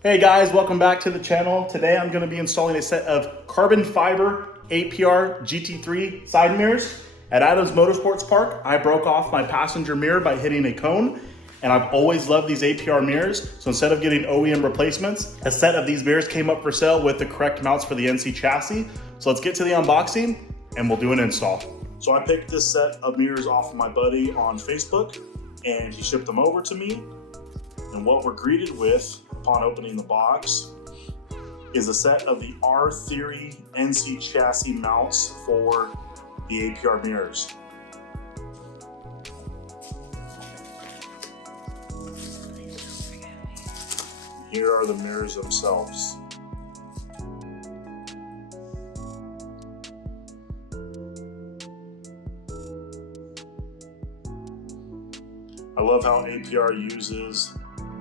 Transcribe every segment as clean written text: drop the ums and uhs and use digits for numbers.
Hey guys, welcome back to the channel. Today I'm going to be installing a set of carbon fiber APR GT3 side mirrors. At Adams Motorsports Park, I broke off my passenger mirror by hitting a cone, and I've always loved these APR mirrors. So instead of getting OEM replacements, a set of these mirrors came up for sale with the correct mounts for the NC chassis. So let's get to the unboxing and we'll do an install. So I picked this set of mirrors off of my buddy on Facebook and he shipped them over to me. And what we're greeted with upon opening the box is a set of the R-Theory NC chassis mounts for the APR mirrors. Here are the mirrors themselves. I love how APR uses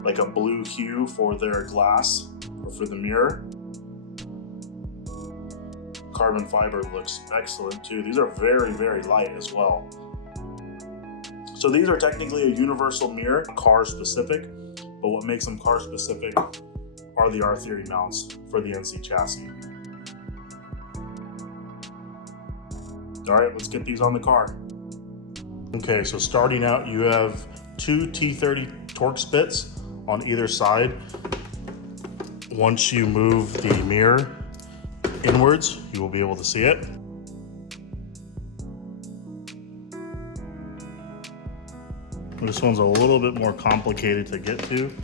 like a blue hue for their glass or for the mirror. Carbon fiber looks excellent too. These are very, very light as well. So these are technically a universal mirror, car specific, but what makes them car specific are the R-Theory mounts for the NC chassis. All right, let's get these on the car. Okay, so starting out, you have two T30 Torx bits on either side. Once you move the mirror inwards, you will be able to see it. This one's a little bit more complicated to get to,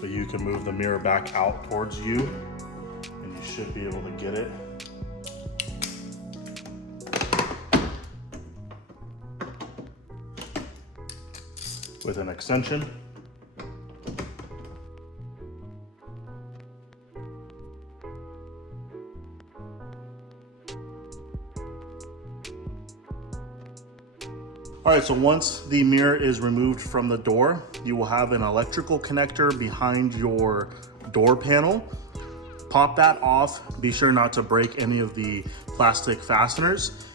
but you can move the mirror back out towards you and you should be able to get it. With an extension. All right, so once the mirror is removed from the door, you will have an electrical connector behind your door panel. Pop that off. Be sure not to break any of the plastic fasteners,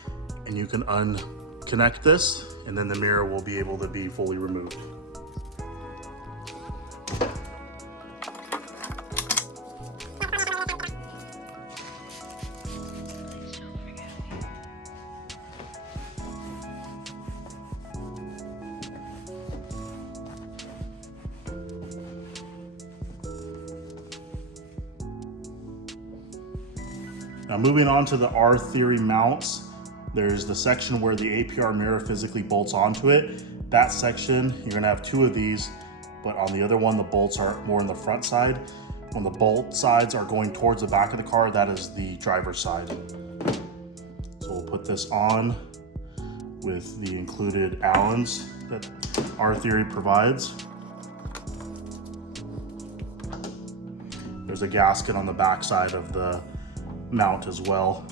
and you can unconnect this, and then the mirror will be able to be fully removed. Now moving on to the R-Theory mounts, there's the section where the APR mirror physically bolts onto it. That section, you're gonna have two of these, but on the other one, the bolts are more on the front side. When the bolt sides are going towards the back of the car, that is the driver's side. So we'll put this on with the included Allens that R-Theory provides. There's a gasket on the back side of the mount as well.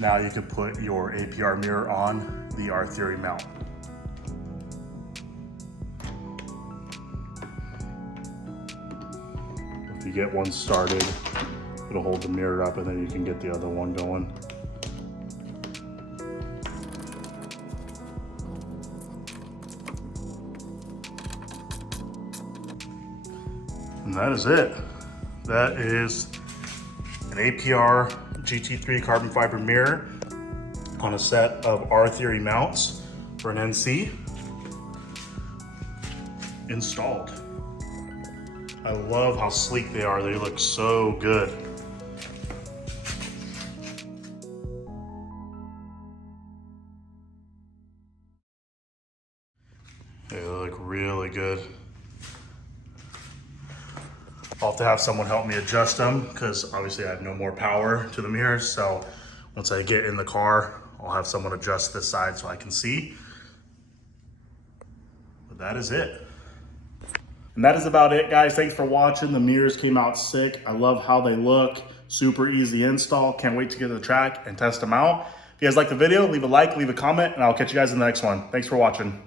Now you can put your APR mirror on the R-Theory mount. If you get one started, it'll hold the mirror up and then you can get the other one going. And that is it. That is an APR GT3 carbon fiber mirror on a set of R-Theory mounts for an NC installed. I love how sleek they are. They look so good. They look really good. I'll have to have someone help me adjust them because obviously I have no more power to the mirrors. So once I get in the car, I'll have someone adjust this side so I can see. But that is it. And that is about it, guys. Thanks for watching. The mirrors came out sick. I love how they look. Super easy install. Can't wait to get to the track and test them out. If you guys like the video, leave a like, leave a comment, and I'll catch you guys in the next one. Thanks for watching.